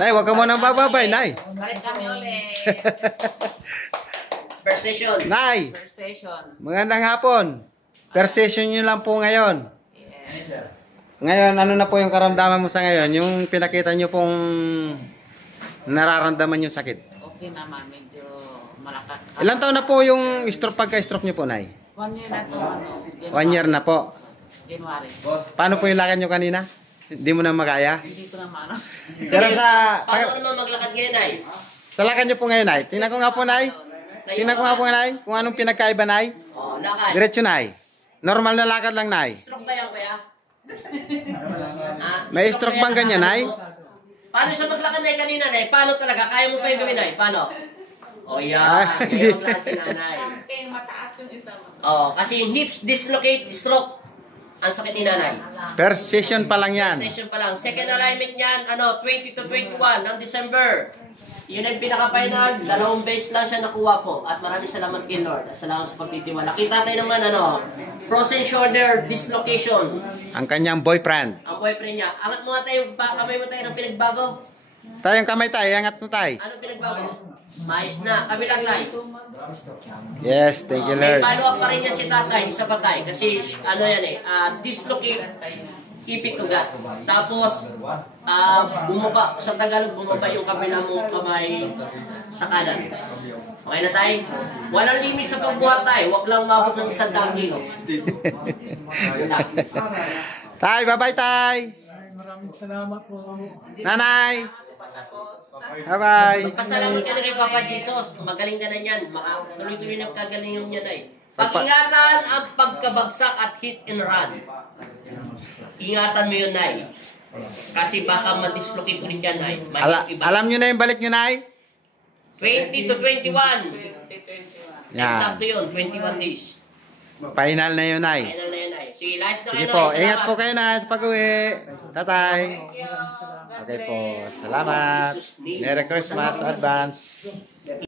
Nay, wag ka muna bababay, Nay. Balik kami ulit. First session. Nay, First session. magandang hapon. First session nyo lang po ngayon. Yes. Ngayon, ano na po yung karamdaman mo sa ngayon? Yung pinakita nyo pong nararamdaman yung sakit. Okay naman, medyo malakas. Ilan taon na po yung pagka-stroke nyo po, Nay? 1 year na to, January. 1 year na po. January. Paano po yung lakad nyo kanina? Hindi mo na magaya? Hindi ko naman, ano. Pero Paano naman maglakad ngayon, Nay? sa lakad nyo po ngayon, Nay. Tingnan ko nga po, Nay. Tingnan ko nga po, Nay. Kung anong pinagkaiba, Nay. Oh, lakad. Diretso, Nay. Normal na lakad lang, Nay. Stroke ba yan, kuya? May stroke bang ganyan, Nay? Paano siya maglakad, Nay, kanina, Nay? Paano talaga? Kaya mo pa yung gawin, Nay? Paano? Oh, Ah, yan. hindi. Ganyan klase, Nanay. Okay, mataas yung isa. Oh, kasi yung hips dislocate, stroke. Ang sakit ni Nanay. First session pa lang yan. Session pa lang. Second alignment niyan, 20 to 21 ng December. Yun ang pinaka-final. 2 base lang siya nakuha po. At maraming salamat kay Lord. At salamat sa pagtitiwala. Kita tayo naman, frozen shoulder dislocation. Ang kanyang boyfriend. Ang boyfriend niya. Angat mo nga tayo, kamay mo tayo ng pinagbago. Tayong kamay tayo, angat mo tayo. Anong pinagbago? Mais na. Kabilang tayo. Yes, thank you, May Lord. follow-up pa rin niya si tatay, isa pa tayo. Kasi ano yan dislocate, ipit ugat. Tapos, bumaba, sa Tagalog, bumaba yung kabila mong kamay sa kanan. Okay na tayo? Walang limit sa pagbuhat tayo. Huwag lang mabot ng 100 kilo. Tay, bye-bye, Tay. Maraming salamat po. Nanay. Bye-bye. Pasalamat ka na kay Papa Jesus. Magaling ka na yan. Tuloy-tuloy na kagaling yung yan ay. Pag-ingatan ang pagkabagsak at hit and run. Ingatan mo yun, Nay. Kasi baka ma-dislocate ulit yan, Nay. Alam nyo na yung balik nyo, Nay? 20 to 21. 2021. Yan. Eksakto yun, 21 days. Final na yun, Nay. Final na yun, Nay. Sige, last na Sige kayo, po, Nay. ingat Salamat. po kayo, Nay, sa pag-uwi. Tatay. Thank you. God Okay po, bless. salamat. Merry Christmas, advance.